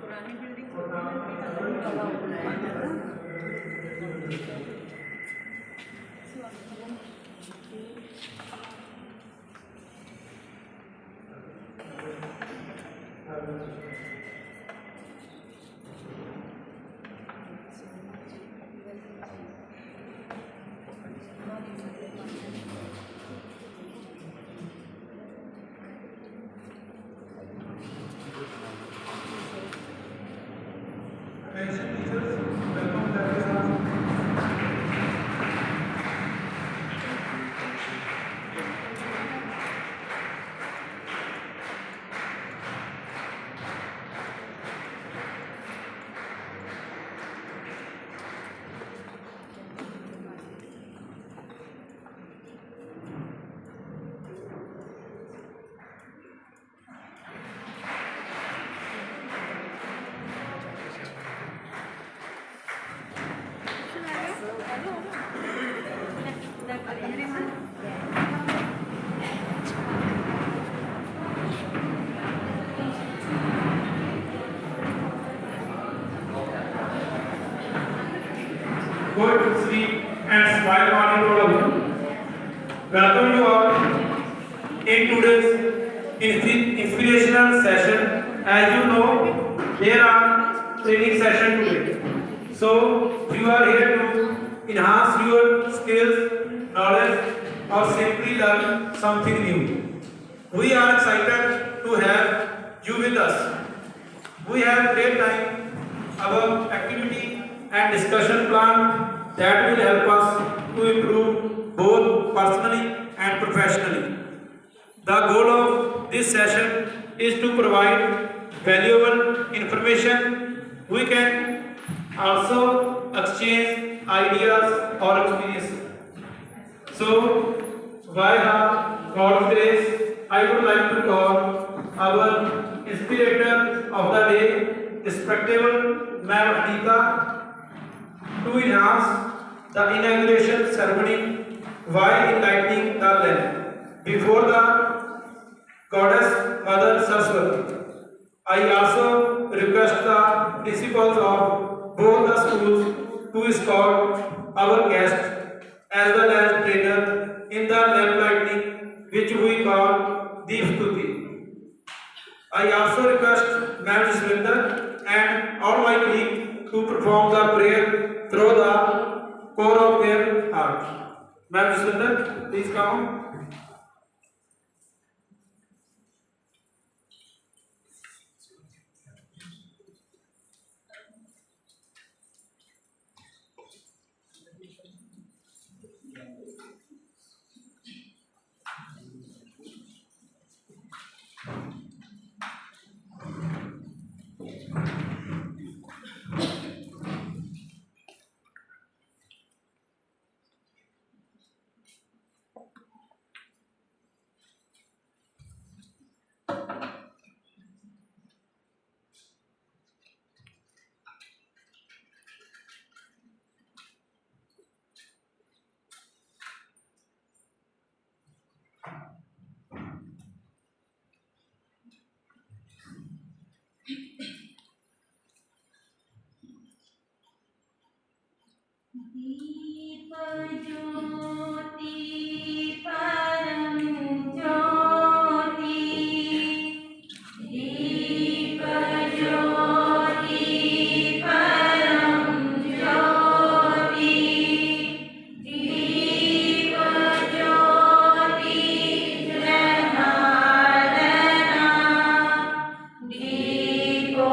पुरानी बिल्डिंग कला बनाया है ना। Go to sleep and smile morning to all of you. Welcome you all in today's inspirational session. As you know, there are training session today. So you are here to enhance your skills, knowledge, or simply learn something new. We are excited to have you with us. We have great time, our activity and discussion plan that will help us to improve both personally and professionally. The goal of this session is to provide valuable information. We can also exchange ideas or experiences. So, by the God's grace, I would like to call our inspirator of the day, respectable Ma'am Anita, to enhance the inauguration ceremony while enlightening the lamp before the goddess Mother Saraswati. I also request the principals of both the schools to escort our guests as well as trainer in the lamp lighting, which we call Deep Stuti. I also request Ma'am Jaswinder and all my colleagues to perform the prayer through the core of their heart. Ma'am Jaswinder, please come. Deepo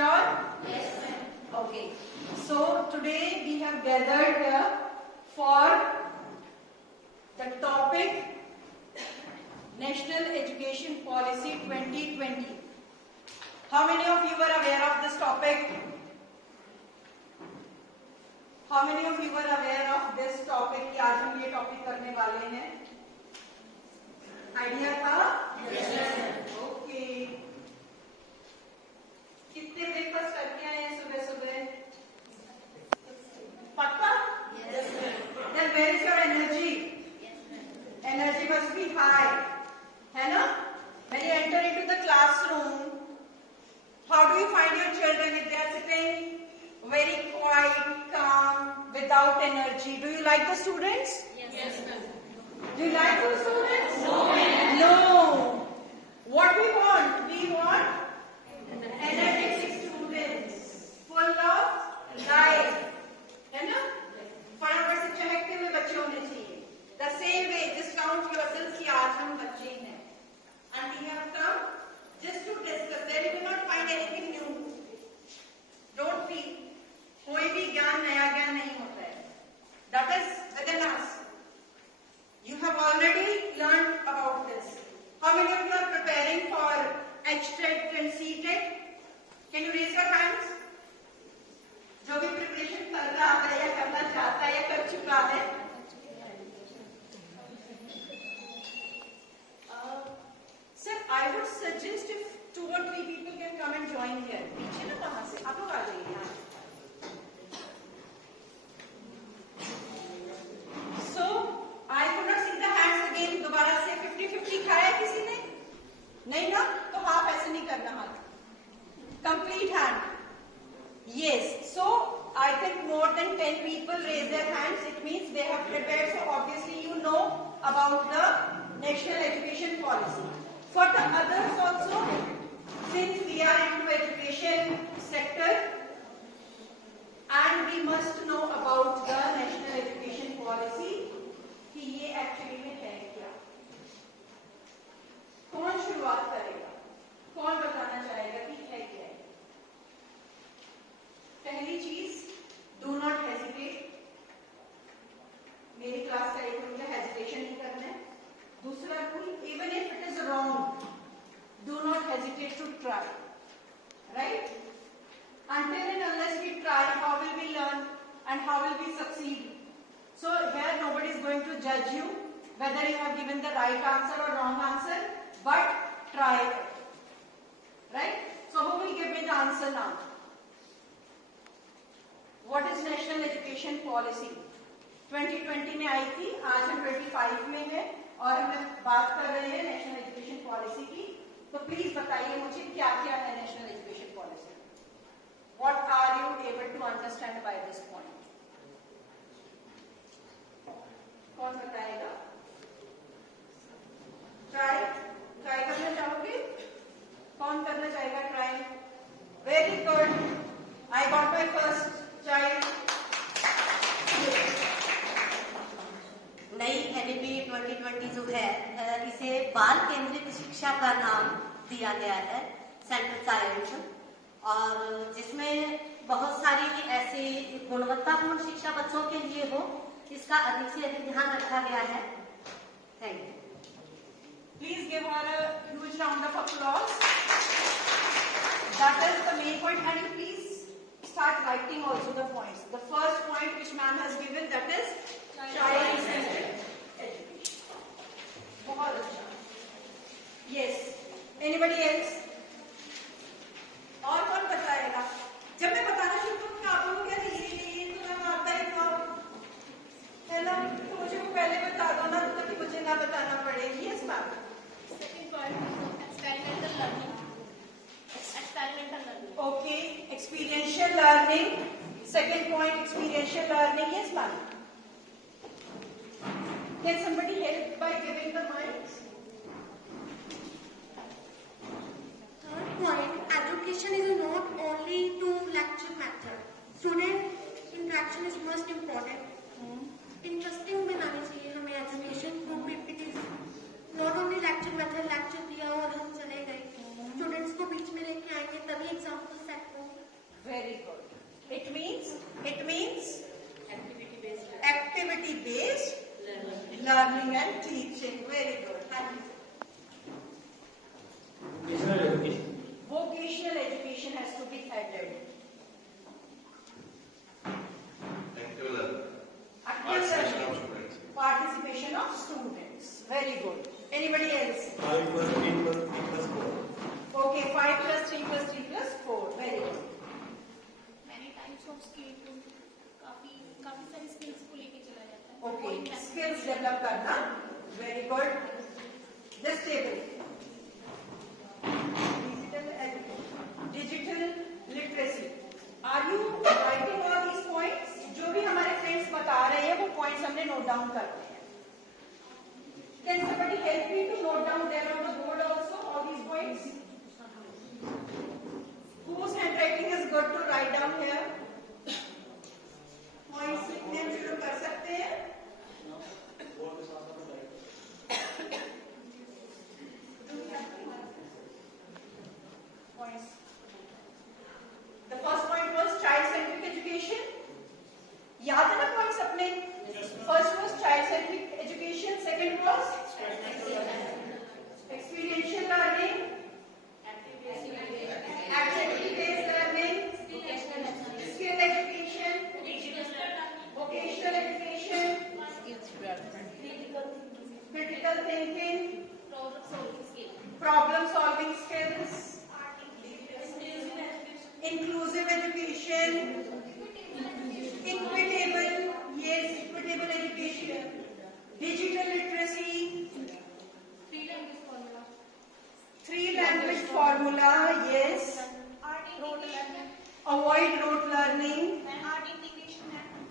Sure? Yes, ma'am. Okay. So today we have gathered here for the topic National Education Policy 2020. How many of you were aware of this topic? How many of you were aware of this topic कि आज हम ये टॉपिक करने वाले हैं? आइडिया था? Yes, sir. Okay. कितने ब्रेकफास्ट करके आए हैं सुबह सुबह? पक्का? Yes, sir. Then where is your energy? Yes, sir. Energy must be high. है ना? When you enter into the classroom, how do you find your children if they are sitting very quiet, calm, without energy? Do you like the students? Yes, ma'am. Do you like those students? No. No. What we want? We want energetic students, full of life. है ना? फटाफट से चहकते हुए बच्चे होने चाहिए. The same way, just count yourselves कि आज हम बच्चे हैं. And we have come just to discuss. There you will not find anything new. Don't feel. कोई भी ज्ञान नया ज्ञान नहीं होता है. That is within us. You have already learned about this. How many of you are preparing for HTET and CTET? Can you raise your hands? जो भी प्रिपरेशन कर रहा है या करना चाहता है या कर चुका है. Sir, I would suggest if 2 or 3 people can come and join here. पीछे ना वहाँ से आप लोग आ जाइए यहाँ. So I could not see the hands again. दोबारा से 50-50 खाया किसी ने? नहीं ना? तो हाफ ऐसे नहीं करना हाथ. Complete hand. Yes. So I think more than 10 people raise their hands. It means they have prepared. So obviously you know about the National Education Policy. For the others also, since we are into education sector, and we must know about the National Education Policy, कि ये actually में है क्या? कौन शुरुआत करेगा? कौन बताना चाहेगा कि है क्या? पहली चीज, do not hesitate. मेरी क्लास का एक रूल है, hesitation नहीं करना है. दूसरा rule, even if it is wrong, do not hesitate to try. Right? Until and unless we try, how will we learn and how will we succeed? So here nobody is going to judge you whether you have given the right answer or wrong answer, but try it. Right? So who will give me the answer now? What is National Education Policy? 2020 में आई थी, आज हम 25 में हैं और हम बात कर रहे हैं नेशनल एजुकेशन पॉलिसी की. तो प्लीज बताइए मुझे क्या क्या है national education policy. What are you able to understand by this point? कौन बताएगा? ट्राई करना चाहोगे? कौन करना चाहेगा try? Very good. I got my first child. नई एनईपी 2020 जो है इसे बाल केंद्रित शिक्षा का नाम दिया गया है, सेंट्रल चाइल्ड, और जिसमें बहुत सारी ऐसी गुणवत्तापूर्ण शिक्षा बच्चों के लिए हो, इसका अधिक से अधिक ध्यान रखा गया है. Thank you. Please give her a huge round of applause. That is the main point, and please start writing also the points. The first point which ma'am has given, that is child-centered education. बहुत अच्छा. Yes. Anybody else? और कौन बताएगा? जब मैं बताना शुरू करूँगी आप लोग क्या ये तो मैं आता है तो है ना, तो मुझे वो पहले बता दो ना ताकि मुझे ना बताना पड़े. Yes ma'am. Second point, experimental learning. Okay, experiential learning. Second point, experiential learning. Yes ma'am. Can somebody help by giving the mics? Third point, education is not only to lecture method. Student interaction is most important. Interesting बनानी चाहिए हमें education. It is not only lecture method, lecture दिया और हम चले गए. Students को बीच में लेके आएंगे तभी example set हो. ahead. Active learning. Active Participation of learning. students. Participation of students. Very good. Anybody else? 5 plus 3 plus 3 plus 4. Okay, 5 plus 3 plus 3 plus 4. Very good. Many types of skill काफी काफी सारी स्किल्स को लेके चला जाता है Okay, skills develop करना. Very good. This table. Digital literacy. Are you writing all these points? जो भी हमारे friends बता रहे हैं वो points हमने note down करते हैं. Can somebody help me to note down there on the board also all these points? Whose handwriting is good to write down here? Points लिखने हम शुरू कर सकते हैं. Points. The first point was child-centric education. याद है ना points अपने? First was child-centric education. Second was experiential learning, activity-based learning, skill education, vocational education, critical thinking, problem-solving skills, inclusive education, equitable, yes, equitable education, digital literacy, three language formula, yes, avoid rote learning,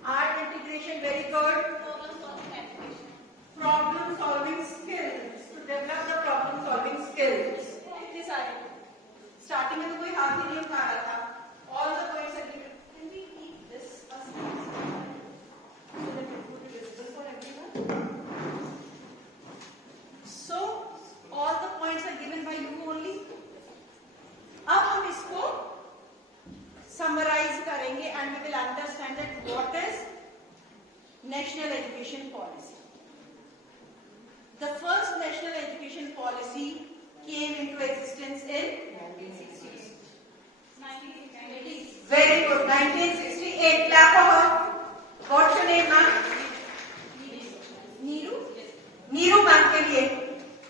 art integration, very good, problem solving skills, to develop the problem solving skills. कितने सारे? Starting में तो कोई हाथ ही नहीं उठा रहा था. All the points are given. Can we keep this aside so that it would be visible for everyone? So all the points are given by you only. अब हम इसको summarize करेंगे and we will understand that what is national education policy. The first national education policy came into existence in 1960s. Very good. 1968. Clap for her. What's your name, ma'am? Neeru. Neeru मैम के लिए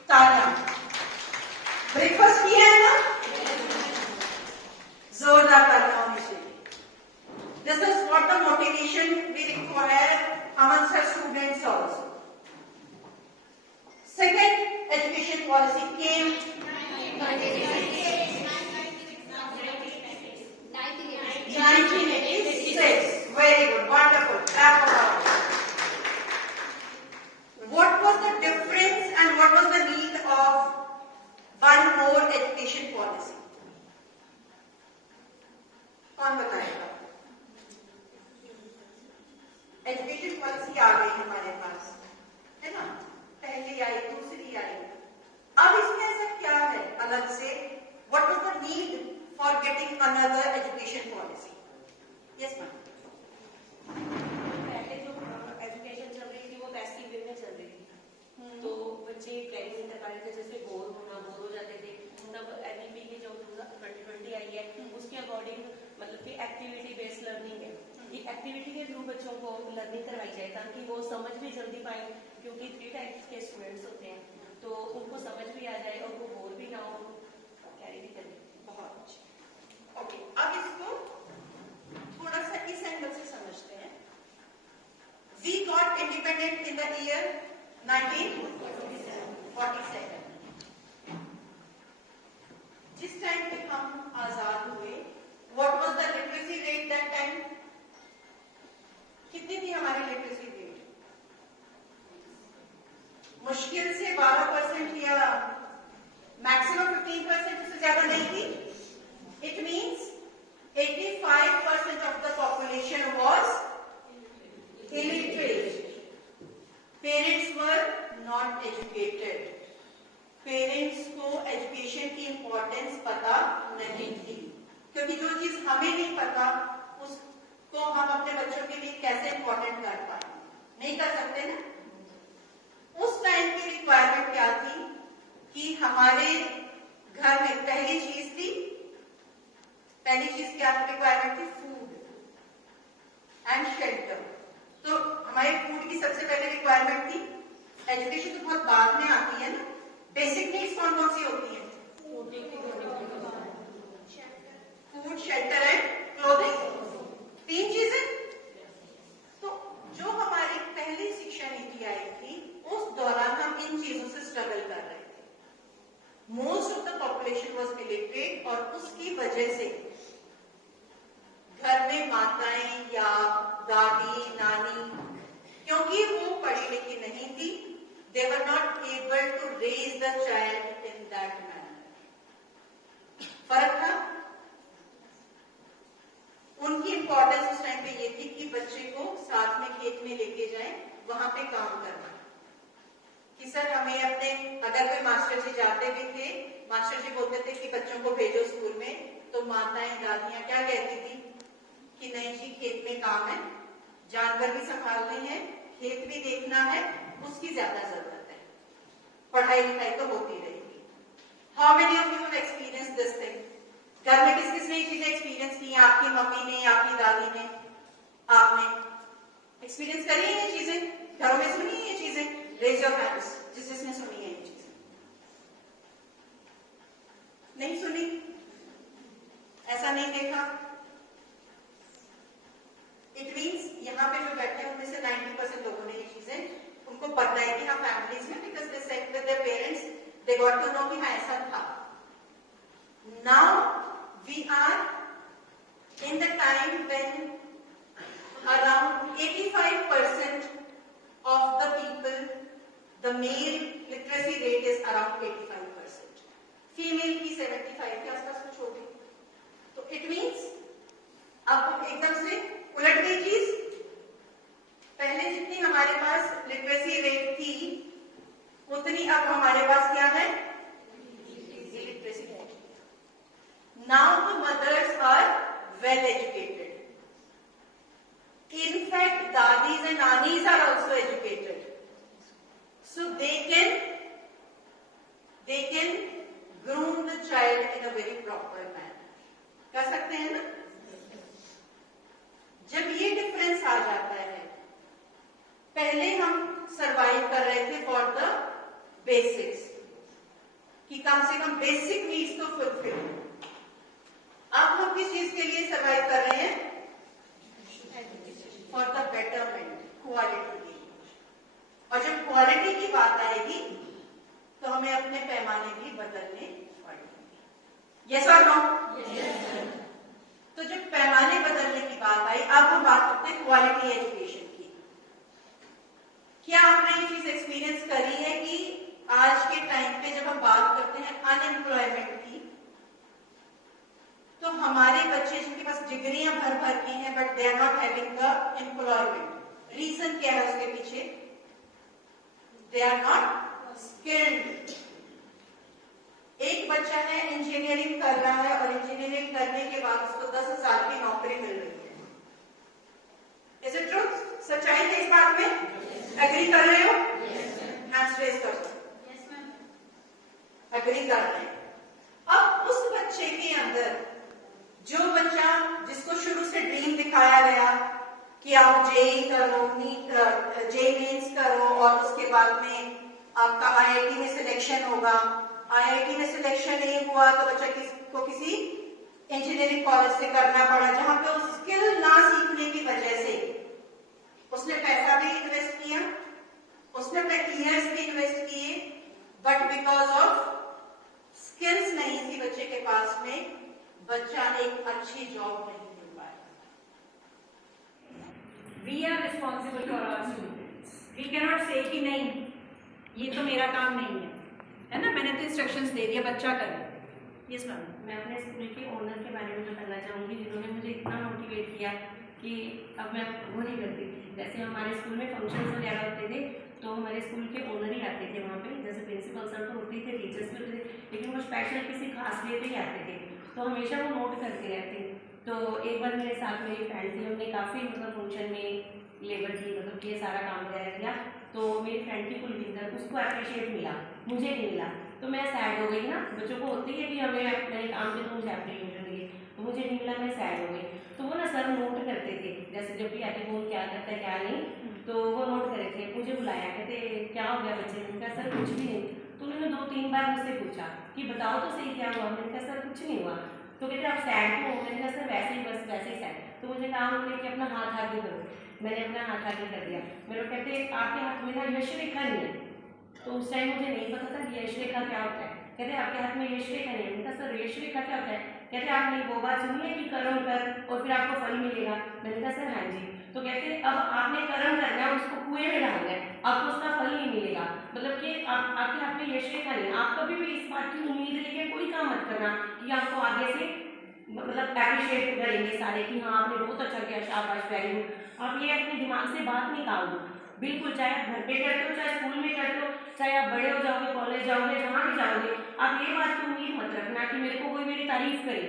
तालियां. ब्रेकफास्ट किया है ना? जोरदार तालियां होनी चाहिए. This is what the motivation we require amongst our students also. Second education policy came 1986. Very good, wonderful. Clap for her. What was the difference and what was the need of one more education policy? कौन बताएगा? Education policy आ गई हमारे पास, है ना? पहली आई, दूसरी आई. अब इसमें ऐसा क्या है अलग से? What was the need for getting another education policy? Yes, ma'am. पहले जो एजुकेशन चल रही थी वो पैसिव वे में चल रही थी, तो बच्चे प्लानिंग नहीं कर पा रहे थे, जैसे बोर हो जाते थे. तब एनईपी की जो 2020 आई है उसके अकॉर्डिंग मतलब कि एक्टिविटी बेस्ड लर्निंग है. ये एक्टिविटी के थ्रू बच्चों को लर्निंग करवाई जाए ताकि वो समझ भी जल्दी पाए, क्योंकि 3 टाइप्स के स्टूडेंट्स होते हैं, तो उनको समझ भी आ जाए और वो बोर भी ना हो, कैरी भी करें. बहुत अच्छा. ओके, अब इसको थोड़ा सा इस एंगल से समझते हैं. We got independent in the year 1947. जिस टाइम पे हम आजाद हुए, what was the literacy rate that time? कितनी थी हमारी लिटरेसी रेट? मुश्किल से 12% या मैक्सिमम 15%, उससे ज्यादा नहीं थी. It means 85% of the population was illiterate. Parents were not educated. Parents को एजुकेशन की इम्पोर्टेंस पता नहीं थी, क्योंकि जो चीज हमें नहीं पता उसको हम अपने बच्चों के लिए कैसे इम्पोर्टेंट कर पाए? नहीं कर सकते ना. उस टाइम की रिक्वायरमेंट क्या थी कि हमारे घर में पहली चीज थी पहली चीज क्या रिक्वायरमेंट थी? Food and shelter. तो हमारे फूड की सबसे पहले रिक्वायरमेंट थी। एजुकेशन तो बहुत बाद में आती है ना। बेसिक नीड्स कौन कौन सी होती हैं? फूड, शेल्टर एंड क्लोथिंग, 3 चीजें। तो जो हमारी पहली शिक्षा नीति आई थी उस दौरान हम इन चीजों से स्ट्रगल कर रहे थे। Most of the population was illiterate और उसकी वजह से घर में माताएं या दादी नानी, क्योंकि वो पढ़ी लिखी नहीं थी, they were not able to raise the child in that manner। फर्क था। उनकी इंपॉर्टेंस उस टाइम पे ये थी कि बच्चे को साथ में खेत में लेके जाएं, वहां पे काम करना। कि सर हमें अपने, अगर कोई मास्टर जी जाते भी थे, मास्टर जी बोलते थे कि बच्चों को भेजो स्कूल में, तो माताएं दादियां क्या कहती थी कि नहीं जी खेत में काम है, जानवर भी संभालने हैं, खेत भी देखना है, उसकी ज्यादा जरूरत है, पढ़ाई लिखाई तो होती रहेगी। How many of you have experience this thing? घर में किस किसने ये चीजें एक्सपीरियंस की? आपकी मम्मी ने, आपकी दादी ने, आपने एक्सपीरियंस करी है ये चीजें? घरों में सुनी है ये चीजें? रेज योर हैंड्स जिसने सुनी है ये चीजें। नहीं सुनी? ऐसा नहीं देखा? इट मीन्स यहाँ पे जो बैठे हैं उनमें से 90% लोगों ने ये चीजें, उनको पता है कि हाँ फैमिलीज में, because they sat with their parents, they got to know कि हाँ ऐसा था। Now we are in the time when around 85% of the people, the male literacy rate is around 85%, female की 75 के आसपास कुछ होगी। तो it means अब एकदम से उलट गई चीज। पहले जितनी हमारे पास लिटरेसी रेट थी उतनी अब हमारे पास क्या है? Literacy rate. Now the mothers are well educated. In fact, dadis and nannies are also educated, so they can groom the child in a very proper manner. कर सकते हैं ना? जब ये डिफरेंस आ जाता है, पहले हम सरवाइव कर रहे थे फॉर द बेसिक्स, कि कम से कम बेसिक नीड्स तो फुलफिल। अब हम किस चीज के लिए सरवाइव कर रहे हैं? फॉर द बेटरमेंट, क्वालिटी की। और जब क्वालिटी की बात आएगी तो हमें अपने पैमाने भी बदलने पड़ेंगे। यस और नो? तो जब पैमाने बदलने की बात आई, अब हम बात करते हैं क्वालिटी एजुकेशन की। क्या आपने ये चीज एक्सपीरियंस करी है कि आज के टाइम पे जब हम बात करते हैं अनएम्प्लॉयमेंट की, तो हमारे बच्चे जिनके पास डिग्रियां भर भर की हैं but they are not having the employment. Reason क्या है उसके पीछे? They are not skilled. एक बच्चा है इंजीनियरिंग कर रहा है और इंजीनियरिंग करने के बाद उसको 10,000 की नौकरी मिल रही है। Is it true? सच्चाई है इस बात में? एग्री कर रहे हो? हैंड्स रेज कर दो। एग्री कर रहे हैं। अब उस बच्चे के अंदर, जो बच्चा जिसको शुरू से ड्रीम दिखाया गया कि आप जेई करो, नीट जेई मेंस करो और उसके बाद में आपका आईआईटी में सिलेक्शन होगा, आईआईटी में सिलेक्शन नहीं हुआ तो बच्चा को किसी इंजीनियरिंग कॉलेज से करना पड़ा, जहां पे उस स्किल ना सीखने की वजह से उसने पैसा भी इन्वेस्ट किया, उसने अपने ईयर्स भी इन्वेस्ट किए, बट बिकॉज ऑफ स्किल्स नहीं थी बच्चे के पास में, बच्चा एक अच्छी जॉब नहीं मिल पाया। We are responsible for our students. We cannot say कि नहीं ये तो मेरा काम नहीं है ना, मैंने तो इंस्ट्रक्शंस दे दिया, बच्चा करे। Yes ma'am. मैं अपने स्कूल के ओनर के बारे में बताना चाहूँगी, जिन्होंने मुझे इतना मोटिवेट किया कि अब मैं वो नहीं करती। जैसे हमारे स्कूल में फंक्शंस वगैरह होते थे तो हमारे स्कूल के ओनर ही आते थे वहाँ पे, जैसे प्रिंसिपल सर तो होते थे, टीचर्स भी होते थे, लेकिन वो स्पेशल किसी खास डे पे ही आते थे, तो हमेशा वो नोट करते रहते। तो एक बार मेरे साथ मेरी फ्रेंड थी, हमने काफ़ी मतलब फंक्शन में लेबर की मतलब ये सारा काम वगैरह किया, तो मेरी फ्रेंड की कुलविंदर, उसको अप्रिशिएट मिला, मुझे नहीं मिला, तो मैं सैड हो गई ना। बच्चों को होती है कि हमें अपने काम पे तो मुझे अप्रिशिएट मिली, तो मुझे नहीं मिला, मैं सैड हो गई। तो वो ना सर नोट करते थे, जैसे जब भी आके वो क्या करता है क्या नहीं, तो वो नोट करे थे। मुझे बुलाया, कहते क्या हो गया बच्चे ने? कहा सर कुछ भी नहीं। तो उन्होंने 2-3 बार मुझसे पूछा कि बताओ तो सही क्या हुआ। मैंने कहा सर कुछ नहीं हुआ। तो कहते आप सैड हो? मैंने कहा सर वैसे ही, बस वैसे ही सैड। तो मुझे कहा उन्होंने कि अपना हाथ आगे करो। मैंने अपना हाथ आगे कर दिया। मेरे को कहते आपके हाथ में ना यश रेखा नहीं है। तो उस टाइम मुझे नहीं पता था कि यश रेखा क्या होता है। कहते आपके हाथ में यश रेखा नहीं है। मैंने कहा सर यश रेखा क्या होता है? कहते आपने वो बात सुनी है कि कर्म कर और फिर आपको फल मिलेगा। मैंने कहा सर हाँ जी। तो कहते अब आपने कर्म करना है, उसको कुएं में डालना है, आपको उसका फल नहीं मिलेगा। मतलब कि आपके हाथ में यश रेखा नहीं। आप कभी भी इस बात की उम्मीद लेके कोई काम मत करना कि आपको आगे से मतलब एप्रिशिएट करेंगे सारे कि हाँ आपने बहुत अच्छा किया, शाबाश, वेरी गुड। आप ये अपने दिमाग से बात निकाल दो बिल्कुल, चाहे आप घर पे करते हो, चाहे स्कूल में करते हो, चाहे आप बड़े हो जाओगे, कॉलेज जाओगे, जहाँ भी जाओगे, आप ये बात की उम्मीद मत रखना कि मेरे को कोई मेरी तारीफ करे।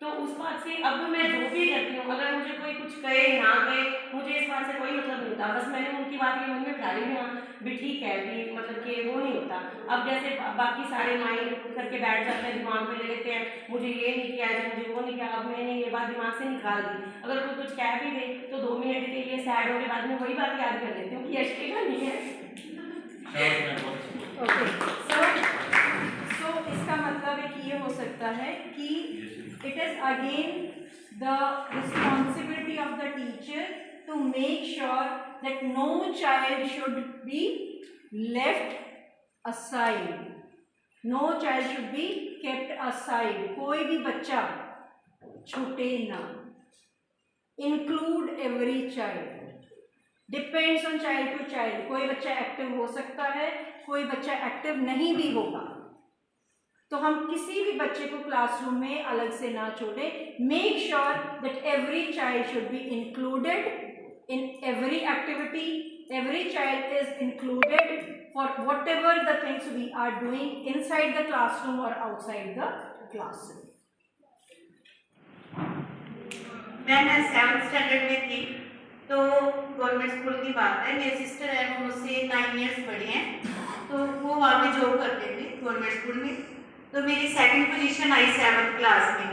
तो उस बात से अब मैं जो भी करती हूँ, अगर मुझे कोई कुछ कहे ना कहे, मुझे इस बात से कोई मतलब नहीं होता। बस मैंने उनकी बात के मन में बिठा ली, हाँ भी ठीक है, भी मतलब कि वो नहीं होता। अब जैसे बाकी सारे माइंड करके बैठ जाते हैं, दिमाग में ले लेते हैं, मुझे ये नहीं किया जी, मुझे वो नहीं किया। अब मैंने ये बात दिमाग से निकाल दी। अगर कोई कुछ कह भी दे तो 2 मिनट के लिए सैड होने बाद में वही बात याद कर लेती हूँ कि यश रेखा नहीं है। ओके, सो इसका मतलब एक ये हो सकता है कि it is again the responsibility of the teacher to make sure that no child should be left aside. No child should be kept aside. कोई भी बच्चा छूटे ना. Include every child. Depends on child to child. कोई बच्चा एक्टिव हो सकता है, कोई बच्चा एक्टिव नहीं भी होगा। तो हम किसी भी बच्चे को क्लासरूम में अलग से ना छोड़े। Make sure that every child should be included in every activity. Every child is included for whatever the things we are doing inside the classroom और आउटसाइड द क्लासरूम। मैं 7th स्टैंडर्ड में थी, तो government school की बात है। मेरी सिस्टर है, वो मुझसे 9 ईयर्स बड़ी हैं, तो वो वहाँ पे जॉब करते थे गवर्नमेंट स्कूल में। तो मेरी 2nd पोजीशन आई 7th क्लास में।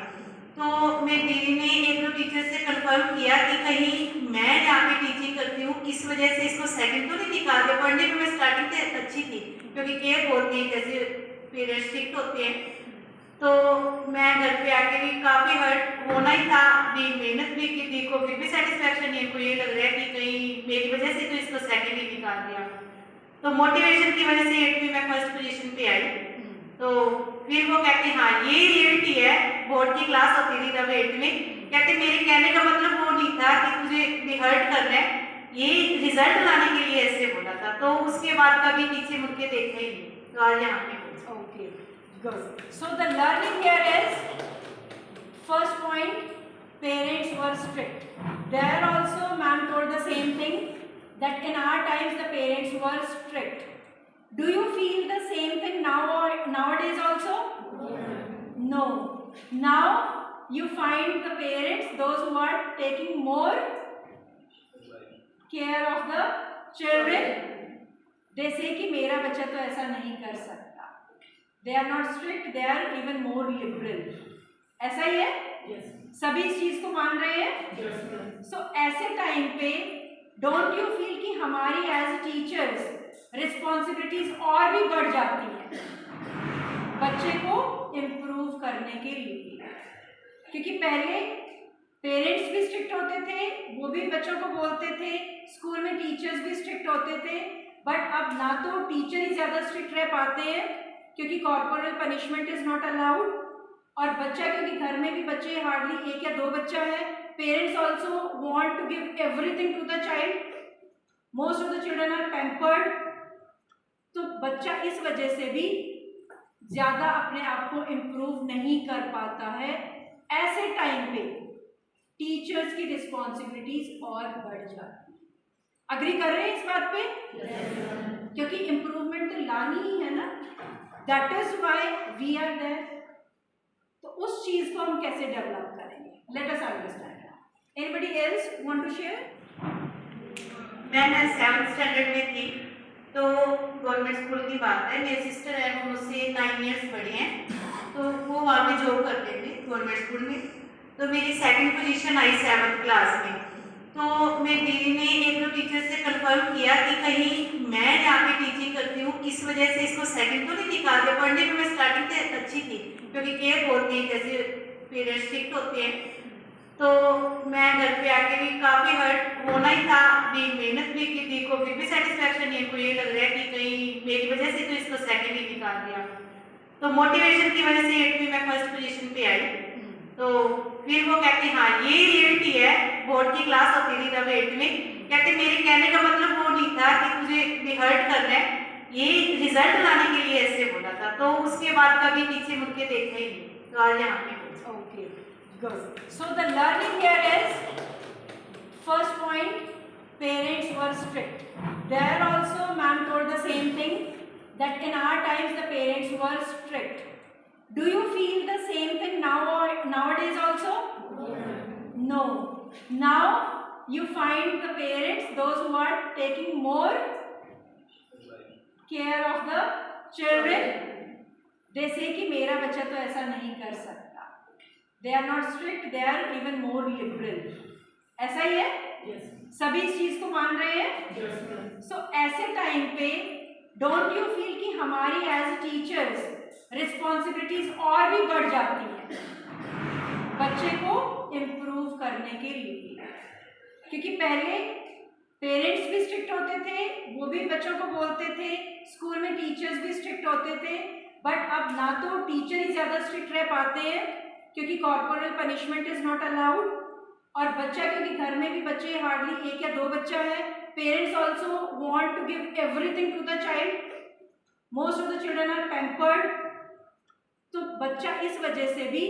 तो मेरी दीदी ने एक दो टीचर से कंफर्म किया कि कहीं मैं यहाँ पे टीचिंग करती हूँ, इस वजह से इसको 2nd तो नहीं निकाल दिया। पढ़ने में मैं स्टार्टिंग से अच्छी थी, क्योंकि केयर बहुत थी, जैसे पेरेंट्स स्ट्रिक्ट होते हैं। तो मैं घर पे आके भी काफ़ी हर्ट होना ही था, भी मेहनत भी की थी, को फिर भी सेटिस्फैक्शन नहीं। को ये लग रहा है कि कहीं मेरी वजह से तो इसको 2nd ही निकाल दिया। तो मोटिवेशन की वजह से 8वीं में 1st पोजीशन पे आई। तो फिर वो कहते हाँ ये रियलिटी है। बोर्ड की क्लास होती थी तब 8th में। कहते मेरे कहने का मतलब वो नहीं था कि तुझे रिहर्ट करना है, ये रिजल्ट लाने के लिए ऐसे बोला था। तो उसके बाद कभी पीछे मुड़ के देखा ही नहीं। तो आज यहाँ पे Okay, good. So the learning here is, first point, parents were strict. There also ma'am told the same thing, that in our times the parents were strict. Do you feel the same thing now or nowadays also? No. Now you find the parents, those who are taking more care of the children, they say कि मेरा बच्चा तो ऐसा नहीं कर सकता। They are not strict, they are even more liberal. ऐसा ही है? Yes. सभी इस चीज को मान रहे हैं? Yes. So ऐसे टाइम पे don't you feel कि हमारी as teachers रिस्पॉन्सिबिलिटीज और भी बढ़ जाती हैं बच्चे को इम्प्रूव करने के लिए? क्योंकि पहले पेरेंट्स भी स्ट्रिक्ट होते थे, वो भी बच्चों को बोलते थे, स्कूल में टीचर्स भी स्ट्रिक्ट होते थे, बट अब ना तो टीचर ही ज़्यादा स्ट्रिक्ट रह पाते हैं क्योंकि corporal punishment is not allowed, और बच्चा क्योंकि घर में भी बच्चे हार्डली 1 या 2 बच्चा है, parents also want to give everything to the child, most of the children are pampered. तो बच्चा इस वजह से भी ज़्यादा अपने आप को इम्प्रूव नहीं कर पाता है। ऐसे टाइम पे टीचर्स की रिस्पॉन्सिबिलिटीज और बढ़ जाती है। अग्री कर रहे हैं इस बात पे? yes. क्योंकि इम्प्रूवमेंट तो लानी ही है ना, that is why we are there. तो उस चीज को हम कैसे डेवलप करेंगे? Let us understand. Anybody else want to share? मैं 7th स्टैंडर्ड में थी, तो गवर्नमेंट स्कूल की बात है। मेरी सिस्टर है, वो मुझसे 9 ईयर्स बड़ी हैं, तो वो वहाँ पे जॉब करते थे गवर्नमेंट स्कूल में। तो मेरी सेकंड पोजीशन आई 7th क्लास में। तो मेरी दीदी ने एक दो टीचर से कंफर्म किया कि कहीं मैं यहाँ पे टीचिंग करती हूँ इस वजह से इसको सेकंड तो नहीं निकाल दिया। पढ़ने में मैं स्टार्टिंग से अच्छी थी क्योंकि केयर होती है, जैसे पेरेंट्स स्ट्रिक्ट होते हैं, तो मैं घर पे आके भी काफ़ी हर्ट होना ही था, भी मेहनत भी की थी, को फिर भी सेटिस्फैक्शन नहीं, को ये लग रहा है कि कहीं मेरी वजह से तो इसको सेकंड ही निकाल दिया। तो मोटिवेशन की वजह से 8वीं में फर्स्ट पोजीशन पे आई। तो फिर वो कहते हाँ ये रियलिटी है, बोर्ड की क्लास होती थी तब 8th में, कहते मेरे कहने का मतलब वो नहीं था कि तुझे भी हर्ट करना है, ये रिजल्ट लाने के लिए ऐसे बोला था। तो उसके बाद कभी पीछे मुड़ के देखा ही नहीं, तो आज यहाँ पे। Okay, good. So the learning here is, first point, parents were strict. There also ma'am told the same thing, that in our times the parents were strict. Do you feel the same thing nowadays also? No. Now you find the parents, those who are taking more care of the children, they say कि मेरा बच्चा तो ऐसा नहीं कर सकता. They are not strict, they are even more liberal. ऐसा ही है? Yes. सभी इस चीज को मान रहे हैं? Yes. So ऐसे टाइम पे don't you feel कि हमारी as teachers रिस्पॉन्सिबिलिटीज और भी बढ़ जाती हैं बच्चे को इम्प्रूव करने के लिए? क्योंकि पहले पेरेंट्स भी स्ट्रिक्ट होते थे, वो भी बच्चों को बोलते थे, स्कूल में टीचर्स भी स्ट्रिक्ट होते थे, बट अब ना तो टीचर ही ज़्यादा स्ट्रिक्ट रह पाते हैं क्योंकि corporal punishment is not allowed, और बच्चा क्योंकि घर में भी बच्चे हार्डली 1 या 2 बच्चा है, parents also want to give everything to the child, most of the children are pampered, तो बच्चा इस वजह से भी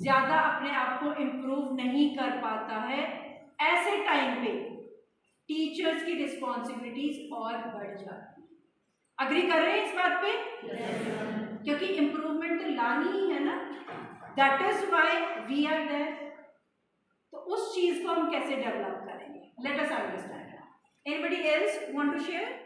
ज़्यादा अपने आप को इम्प्रूव नहीं कर पाता है। ऐसे टाइम पे टीचर्स की रिस्पॉन्सिबिलिटीज और बढ़ जाती है। अग्री कर रहे हैं इस बात पे? yes. क्योंकि इम्प्रूवमेंट तो लानी ही है ना, that is why we are there. तो उस चीज को हम कैसे डेवलप करेंगे? Let us understand. Anybody else want to share?